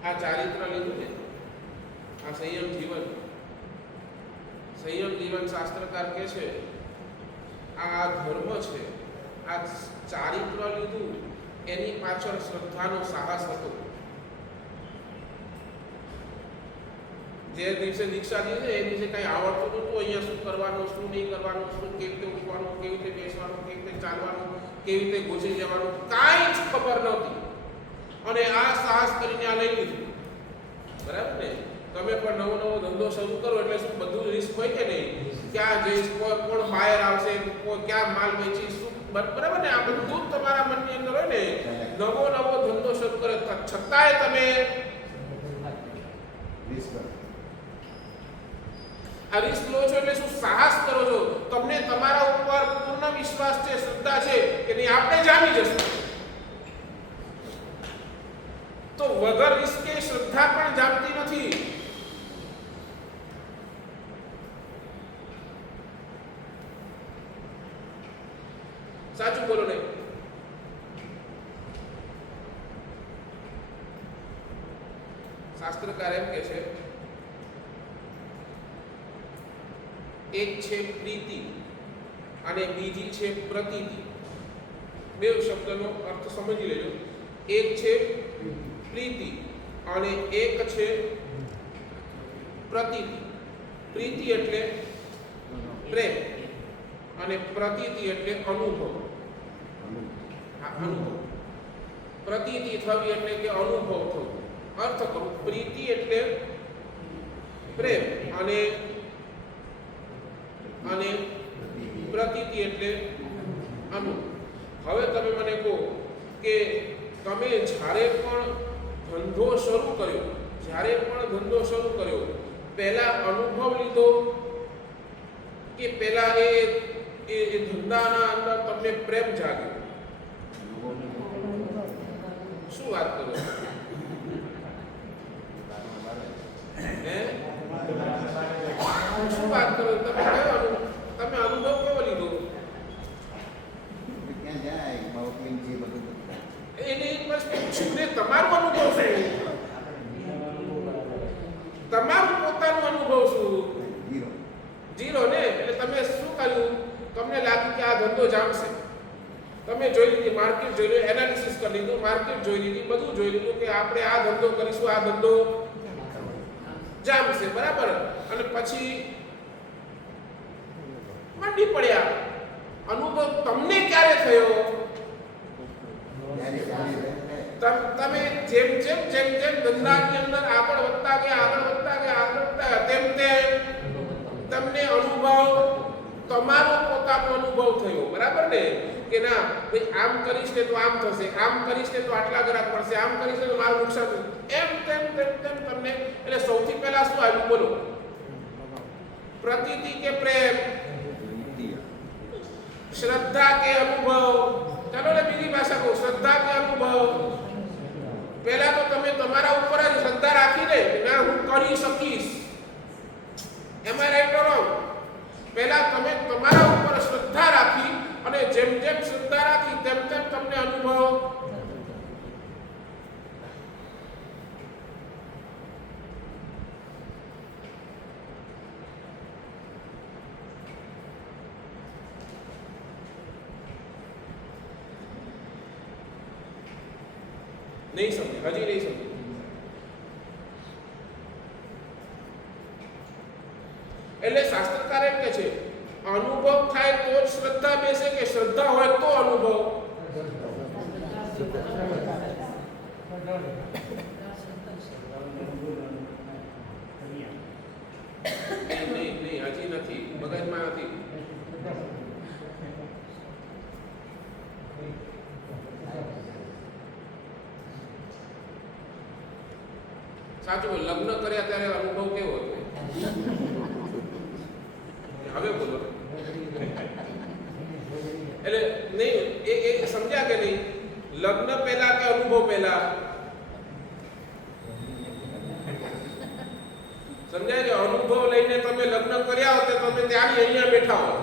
આ ચારિત્ર લીધું ને, આ સંયમ જીવન શાસ્ત્રકાર કહે છે આ ધર્મ છે. આ ચારિત્ર લીધું એની પાછળ શ્રદ્ધાનો સાહસ હતો. જે દિવસે દીક્ષા લીધી એ દિવસે કઈ આવડતું નહોતું. અહીંયા શું કરવાનું, શું નહીં કરવાનું, શું કેવી રીતે ઉઠવાનું, કેવી રીતે બેસવાનું, કેવી રીતે ચાલવાનું, કેવી રીતે ગોચરી જવાનું, કાંઈ જ ખબર નહોતી. અને આ સાહસ કરીને આ લઈ લીધું. બરાબર ને? તમે પણ નવો ધંધો શરૂ કરો એટલે શું બધું રિસ્ક હોય કે નહીં? ક્યાં જઈશ, કોણ બાયર આવશે, ક્યાં માલ વેચીશ, શું બરાબર ને? આ બધું જ તમારા મનની અંદર હોય ને. નવો ધંધો શરૂ કરે છતાંય તમે આ રિસ્ક લો છો એટલે શું? સાહસ કરો છો. તમને તમારા ઉપર પૂર્ણ વિશ્વાસ છે, શ્રદ્ધા છે કે નહીં આપણે જામી જશું. તો વગર રિસ્કે શ્રદ્ધા પણ જામતી નથી. સાચું બોલો ને? શાસ્ત્રકાર એમ કે છે એક છે પ્રીતિ અને બીજી છે પ્રતીતિ. બે શબ્દનો અર્થ સમજી લેજો. એક છે પ્રીતિ અને એક છે પ્રતીતિ. પ્રીતિ એટલે પ્રેમ અને પ્રતીતિ એટલે અનુભવ. અનુભવ. પ્રતીતિ થવી એટલે કે અનુભવ થવો. અર્થ કરું, પ્રીતિ એટલે પ્રેમ અને પ્રતીતિ એટલે અનુભવ. હવે તમે મને કહો કે તમે જ્યારે પણ ધંધો શરૂ કર્યો પહેલા અનુભવ લીધો કે પહેલા એ ધંધાના અંદર તમને પ્રેમ જાગ્યો? શું વાત કરો? શું વાત કરો? તમે અનુભવ કેવો લીધો? તમારો અનુભવ શું? તમારું પોતાનું અનુભવ શું? જીરો ને. એટલે તમે શું કર્યું? તમને લાગ્યું કે આ ધંધો જામશે. તમે જોઈ લીધી માર્કેટ, જોઈ લીધું, એનાલિસિસ કરી લીધું, માર્કેટ જોઈ લીધી, બધું જોઈ લીધું કે આપણે આ ધંધો કરીશું, આ ધંધો જામશે. બરાબર? અને પછી મંડી પડ્યા. અનુભવ તમને ક્યારે થયો? તમે જેમ ધંધાની અંદર આગળ વધતા ગયા તેમ તમને અનુભવ, તમારો પોતાનો અનુભવ થયો. બરાબર ને? કે ના ભાઈ આમ કરીશ ને તો આમ થશે, આમ કરીશ ને તો આટલા ગ્રાહક મળશે, આમ કરીશ ને તો મારું નુકસાન થશે. એમ તેમ તમને. એટલે સૌથી પહેલા શું આવ્યું બોલો? પ્રતીતિ કે પ્રેમ, પ્રીતિ. શ્રદ્ધા કે અનુભવ. ચાલો ને બીજી ભાષા કહું, શ્રદ્ધા કે અનુભવ. પહેલા તો તમે તમારા ઉપર જ શ્રદ્ધા રાખીને ના હું કરી શકીશ, એમાં રાઈટ કરો. પહેલા તમે તમારા ઉપર શ્રદ્ધા રાખી અને જેમ જેમ શ્રદ્ધા રાખી તેમ તેમ તમને અનુભવ. નહીં સમજે, હજી નહીં સમજે. એટલે શાસ્ત્રકાર એમ કે છે અનુભવ થાય તો જ શ્રદ્ધા બેસે કે શ્રદ્ધા હોય તો અનુભવ? નહીં, હજી નથી, મગજમાં નથી. સાચું, લગ્ન કર્યા ત્યારે અનુભવ કેવો હતો? હવે બોલો. એટલે નહીં, એ સમજ્યા કે નહીં? લગ્ન પહેલા કે અનુભવ પહેલા? સમજાય છે? અનુભવ લઈને તમે લગ્ન કર્યા હો તો તમે ત્યાં અહીંયા બેઠા હો.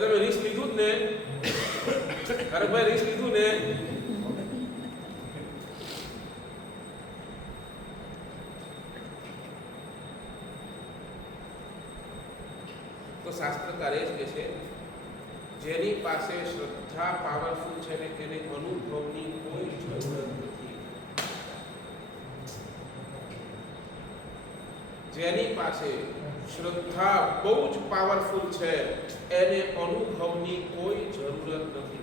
તમે રિસ્ક લીધું જ ને? અરે ભાઈ રિસ્ક લીધું ને? તો શાસ્ત્રકાર એ જ કહે છે જેની પાસે શ્રદ્ધા પાવરફુલ છે ને એને અનુભવની કોઈ જરૂર નથી. જેની પાસે શ્રદ્ધા બહુ જ પાવરફુલ છે એને અનુભવની કોઈ જરૂરત નથી.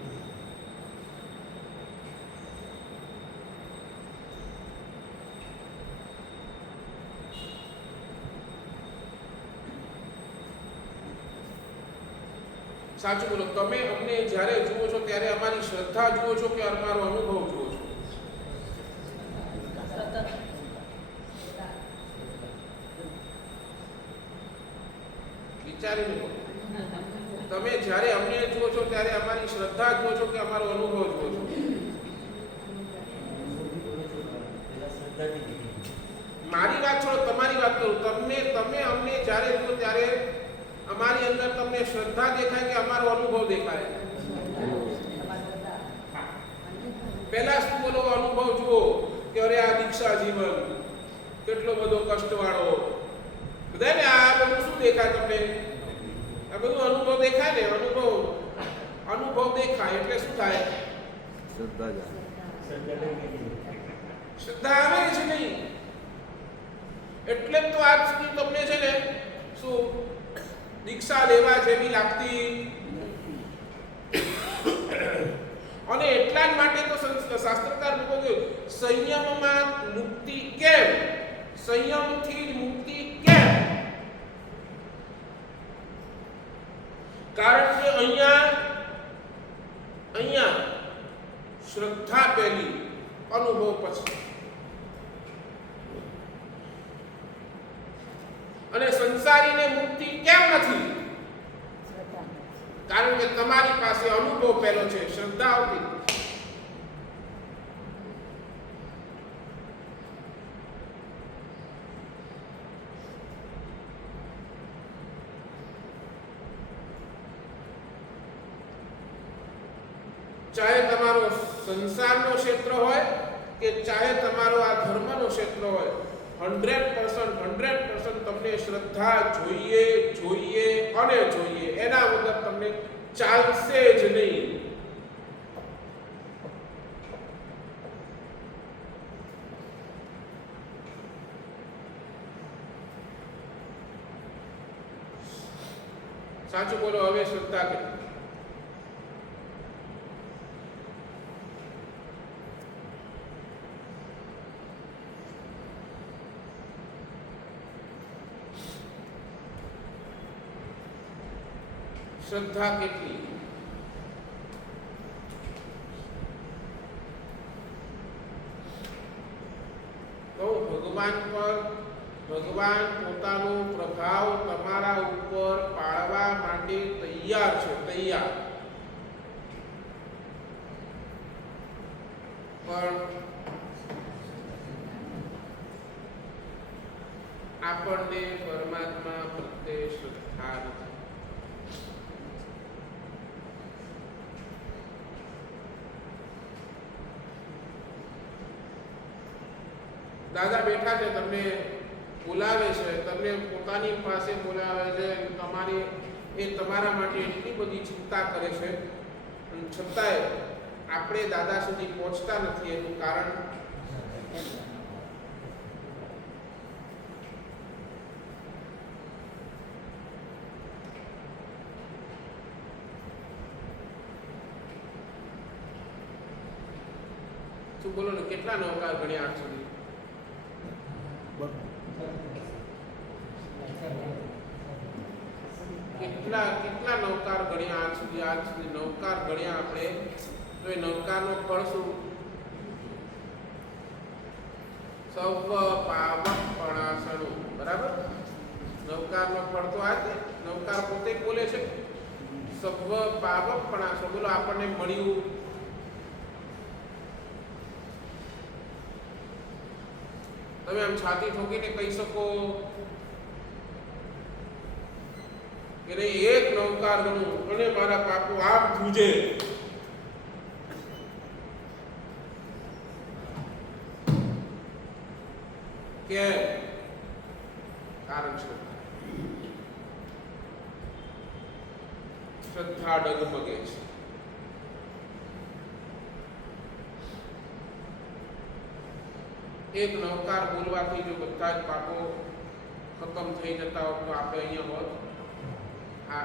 સાચું બોલો, તમે અમને જ્યારે જુઓ છો ત્યારે અમારી શ્રદ્ધા જુઓ છો કે અમારો અનુભવ જુઓ છો? વિચારીને બોલો. તમે જ્યારે અમને જુઓ છો ત્યારે અમારી શ્રદ્ધા જુઓ છો કે અમારો અનુભવ જુઓ છો? મારી વાત છોડો, તમારી વાત કરું. તમે અમને જ્યારે જુઓ ત્યારે અમારી અંદર તમને શ્રદ્ધા દેખાય કે અમારો અનુભવ દેખાય? પહેલા શું બોલો? અનુભવ જુઓ કે અરે આ દીક્ષા જીવન કેટલો બધો કષ્ટવાળો. બધાને આ બધું શું દેખાય તમને? આ બધું અનુભવ દેખાય ને? અનુભવ દેખાય એટલે શું થાય? શ્રદ્ધા આવે છે નહીં. એટલે તો આજ સુધી તમને છે ને શું દીક્ષા લેવા જેવી લાગતી. અને એટલા જ માટે તો શાસ્ત્રકાર લોકો કહ્યું સંયમમાં મુક્તિ કેમ? સંયમથી જ મુક્તિ કેમ? કારણ કે અહીંયા શ્રદ્ધા પહેલી, અનુભવ પછી. અને સંસારીને મુક્તિ કેમ નથી? કારણ કે તમારી પાસે અનુભવ પહેલો છે, શ્રદ્ધા આવતી. ચાહે તમારો સંસારનો ક્ષેત્ર હોય કે ચાહે તમારો આ ધર્મનો ક્ષેત્ર હોય, 100% તમને શ્રદ્ધા જોઈએ અને જોઈએ. એના વગર તમને ચાલશે જ નહીં. સાચું બોલો. હવે શ્રદ્ધા કેટલી? શ્રદ્ધા કેટલી? તો ભગવાન પોતાનો પ્રભાવ તમારા ઉપર પાડવા માટે તૈયાર છે, તૈયાર. પણ આપણને પરમાત્મા પ્રત્યે શ્રદ્ધા નથી. દાદા બેઠા છે, તમને બોલાવે છે, તમને પોતાની પાસે બોલાવે છે, તમારી એ તમારા માટે એટલી બધી ચિંતા કરે છે, છતાંય આપણે દાદા સુધી પહોંચતા નથી. એનું કારણ શું? બોલો ને, કેટલા નવકાર ગણ્યા આજ સુધી? કેટલા નવકાર ગણ્યા આજ સુધી? આજ સુધી નવકાર ગણ્યા આપણે. તો એ નવકારનો ફળ શું? સૌવ પાવકપણાસણું. બરાબર? નવકારનો ફળ તો આ છે. નવકાર પોતે બોલે છે સૌવ પાવકપણાસણું. બોલો, આપણને મળ્યું તમે આમ છાતી ઠોકીને કહી શકો કે નહીં, એક નવકાર ગણું અને મારા પાપો આપ ધૂજે. કેમ? કારણ શ્રદ્ધા ડગમગે છે. એક નવકાર બોલવાથી જો બધા જ પાપો ખતમ થઈ જતા હોત તો આપણે અહીંયા હોત. આ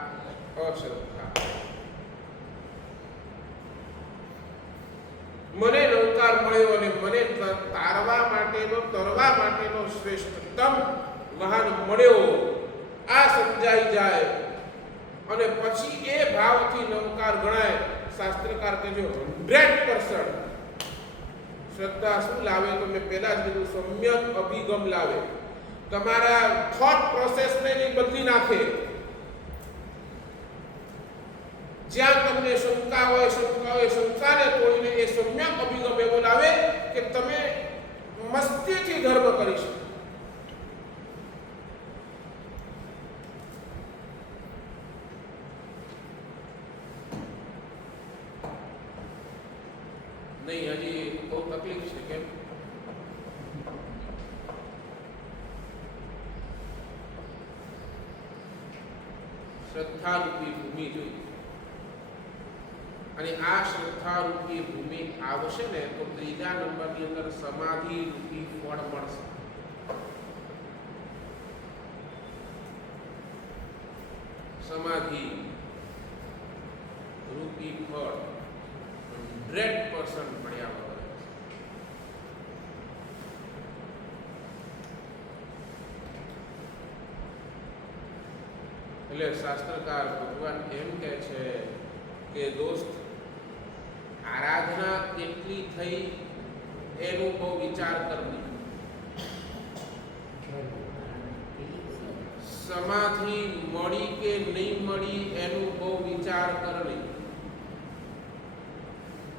અશ્રદ્ધા. મને નવકાર મળ્યો અને મને તારવા માટેનો, તરવા માટેનો શ્રેષ્ઠતમ વાહન મળ્યો, આ સમજાઈ જાય અને પછી એ ભાવથી નવકાર ગણાય. શાસ્ત્રકાર કહે છે 100%. શ્રદ્ધા શું લાવે? તો મેં પહેલા જ કીધું, સમ્યક અભિગમ લાવે. તમારા થોટ પ્રોસેસને બદલી નાખે. જ્યાં તમને શંકા હોય, શંકાને તોડીને એ સમ્યક અભિગમ એવો લાવે કે તમે મસ્તીથી ધર્મ કરી શકો. નહીં, હજી બહુ તકલીફ છે. કેમ? શ્રદ્ધારૂપી ભૂમિ જોઈએ. અને આ શ્રદ્ધારૂપી ભૂમિ આવશે ને તો ત્રીજા નંબરની અંદર સમાધિ રૂપી ફળ મળશે. સમાધિ રૂપી ફળ 100% મળ્યા વગર. એટલે શાસ્ત્રકાર ભગવાન એમ કહે છે કે દોસ્ત, આરાધના કેટલી થઈ એનું બહુ વિચાર કરવી. સમાધિ મળી કે નહીં મળી એનું બહુ વિચાર કરવી.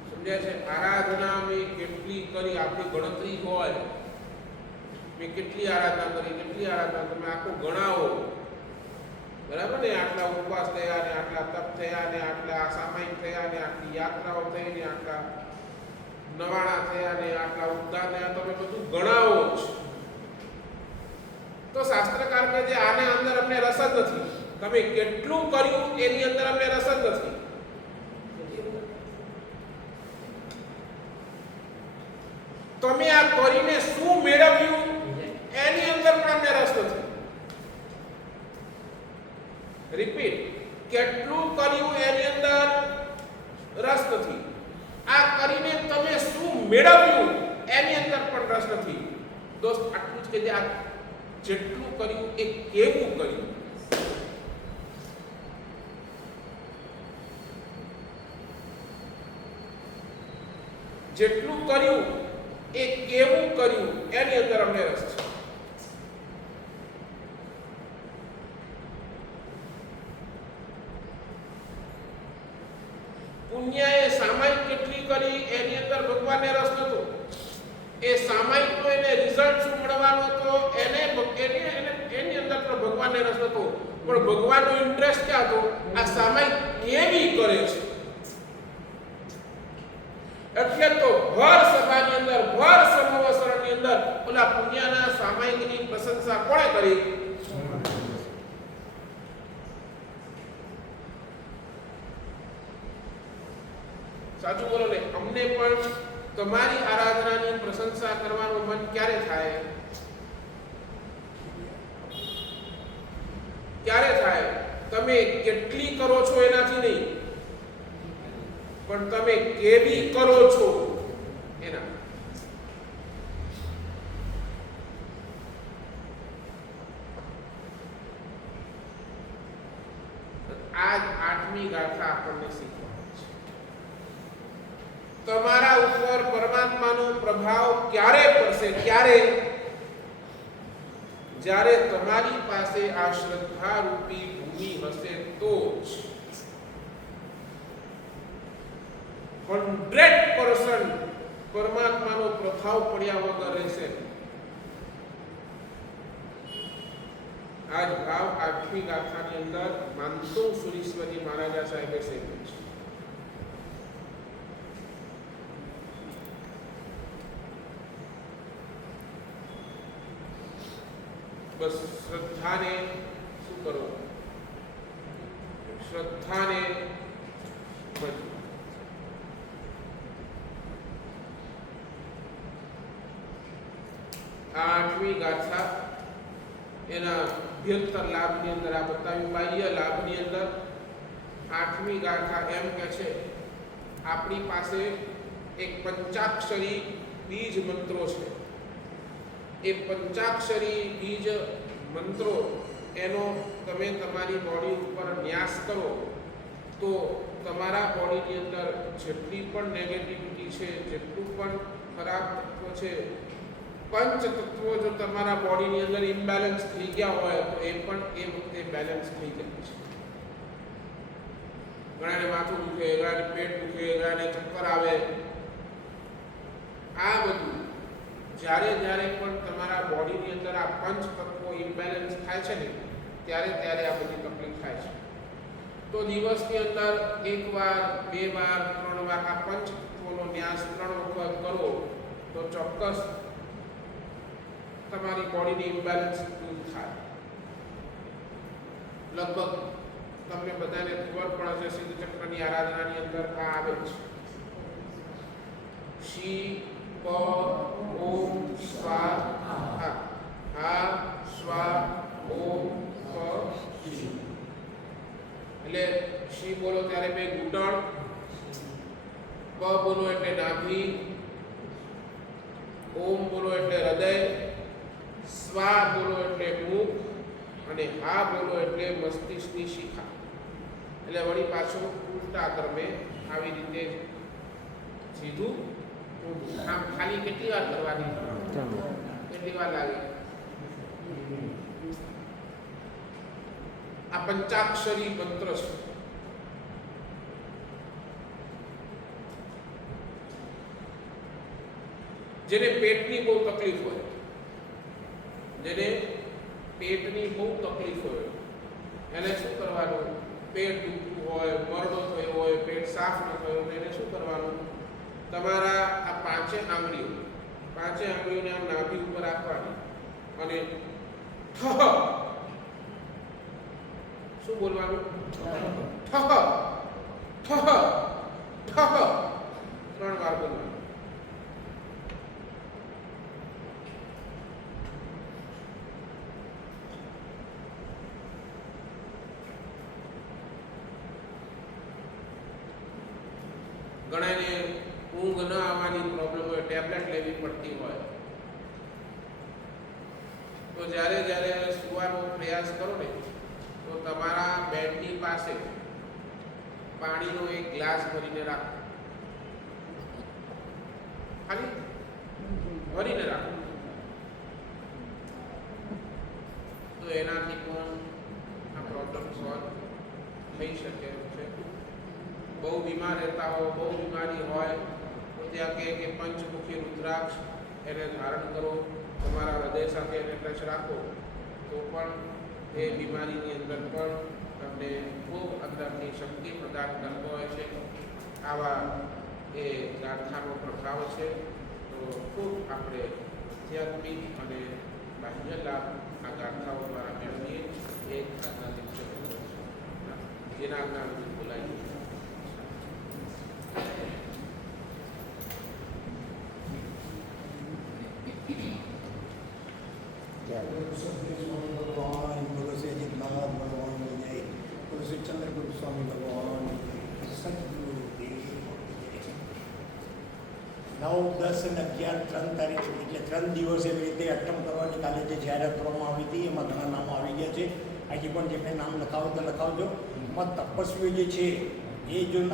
સમજ્યા છે? આરાધના મેં કેટલી કરી, આપણી ગણતરી હોય, મેં કેટલી આરાધના કરી, કેટલી આરાધના, તમે આખું ગણાવો. બરાબર ને? આટલા ઉપવાસ થયા ને, આટલા તપ થયા ને, આટલા સામાયિક થયા ને, આટલી યાત્રાઓ થઈ ને, આટલા નવાણા થયા ને, આટલા ઉદ્ધાર થયા, તમે બધું ગણાવો જ. તો શાસ્ત્રકાર કે જે આને અંદર અમને રસ જ નથી. તમે કેટલું કર્યું એની અંદર અમને રસ જ નથી. તમે આ કરીને શું મેળવ્યું એની અંદર પણ અમને રસ નથી. રિપીટ, કેટલું કર્યું એની અંદર રસ નથી. આ કરીને તમે શું મેળવ્યું એની અંદર પણ રસ નથી. દોસ્ત, આટલું જ કે જે આ જેટલું કર્યું એ કેવું કર્યું. જેટલું કર્યું એ કેવું કર્યું એની અંદર અમને રસ છે. પુણ્ય એ સામાયિક કેટલી કરી એની અંદર ભગવાનને રસ નતો. એ સામાયિકનો એને રિઝલ્ટ શું મળવાનો હતો એની અંદર પણ ભગવાનને રસ નતો. પણ ભગવાનનો ઇન્ટરેસ્ટ ક્યાં હતો? આ સામાયિક કેવી કરે છે. એટલે તો ભર સભાની અંદર, ભર સમવસરણની અંદર ઓલા પુણ્યના સામાયિકની પ્રશંસા કોણે કરી? સાચું બોલો ને. અમને પણ તમારી આરાધનાની પ્રશંસા કરવાનું મન ક્યારે થાય? ક્યારે થાય? તમે કેટલી કરો છો એનાથી નહીં, પણ તમે કેવી કરો છો એના. આજ 8મી ગાથા આપણને શીખવાની છે. તમારા ઉપર પરમાત્માનો પ્રભાવ ક્યારે પડશે? ક્યારે? જ્યારે તમારી પાસે આ શ્રદ્ધા રૂપી ભૂમિ હશે તો જ 100% પરમાત્માનો પ્રભાવ પડ્યા વગર રહેશે. આજ ભાવ 8મી ગાથાની અંદર માનતો સુરીશ્વરી મહારાજા સાહેબે સેવ્યું છે. બસ શ્રદ્ધાને શું કરો? શ્રદ્ધાને ભજો. આ 8મી ગાથા એના 72 લાભની અંદર આ બતાવ્યું. બાહ્ય લાભની અંદર 8મી ગાથા એમ કે છે આપણી પાસે એક પંચાક્ષરી બીજ મંત્રો છે. એ પંચાક્ષરી બીજ મંત્રો એનો તમે તમારી બોડી ઉપર ન્યાસ કરો તો તમારા બોડીની અંદર જેટલી પણ નેગેટિવિટી છે, જેટલું પણ ખરાબ તત્વો છે, પંચ તત્વો જો તમારા બોડીની અંદર ઇમ્બેલેન્સ થઈ ગયા હોય તો એ પણ એ વખતે બેલેન્સ થઈ જાય છે. ઘણાને માથું દુખે, ઘણાને પેટ દુખે, ઘણાને ચક્કર આવે. આ બધું જ્યારે પણ તમારા બોડીની અંદર આ પંચ તત્વો ઇમ્બેલેન્સ થાય છે ને ત્યારે આ બધી તકલીફ થાય છે. તો દિવસની અંદર 1 વાર, 2 વાર, 3 વાર આ પંચ તત્વોનો ન્યાસ 3 વખત કરો તો ચોક્કસ તમારી બોડીની ઇમ્બેલેન્સ દૂર થાય. લગભગ તમને બધાને ખબર પણ હશે સિદ્ધ ચક્રની આરાધનાની અંદર આ આવે છે. શી પ ઓમ સ્વાહા, હા સ્વા ઓમ પ શી. એટલે શી બોલો ત્યારે બે ઘૂંટણ, પ બોલો એટલે નાભી, ઓમ બોલો એટલે હૃદય, સ્વા બોલો એટલે મુખ અને હા બોલો એટલે મસ્તિષ્કની શિખા. એટલે વળી પાછું ઉલટા ક્રમે આવી રીતે સીધું આમ ખાલી કેટલી વાર કરવાની? કેટલી વાર લાગે? આ પંચાક્ષરી મંત્ર છે. જેને પેટની બહુ તકલીફ હોય, જેને પેટની બહુ તકલીફ હોય એને શું કરવાનું? પેટ દુખતું હોય, મરડો થયો હોય, પેટ સાફ ન થયું એને શું કરવાનું? તમારા આ 5 આંગળીઓને આમ નાભી ઉપર રાખવાની અને ઠ, શું બોલવાનું? ઠ ઠ ઠ 3 વાર બોલવાનું. ઘણાને ઊંઘ ન આવવાની પ્રોબ્લેમ હોય, ટેબ્લેટ લેવી પડતી હોય, તો જ્યારે સુવાનો પ્રયાસ કરો ને તો તમારા બેડની પાસે પાણીનો એક ગ્લાસ ભરીને રાખો બીમાર રહેતા હો, બહુ બીમારી હોય તો ત્યાં કહે કે પંચમુખી રુદ્રાક્ષ એને ધારણ કરો, તમારા હૃદય સાથે એને ટચ રાખો તો પણ એ બીમારીની અંદર પણ તમને ખૂબ અંદરની શક્તિ પ્રદાન કરતો હોય છે. આવા એ ગાંઠાનો પ્રભાવ છે. તો ખૂબ આપણે આધ્યાત્મિક અને બાહ્ય લાભ આ ગાંઠાઓ દ્વારા મેળવીએ એ આજના દિવસે જેના જ્ઞાન બોલાય. भगवान गुरु से जितनाथ भगवान हो जाए, गुरु से चंद्रगुरु स्वामी भगवान सदगुरु देव 9, 10 અને 11 3 તારીખ એટલે 3 દિવસ એવી રીતે અઠમ કરવાની કાલે જે જાહેરાત કરવામાં આવી હતી એમાં ઘણા નામો આવી ગયા છે. આજે પણ જેમને નામ લખાવો તો લખાવજો. એમાં તપસ્વીઓ જે છે એ જો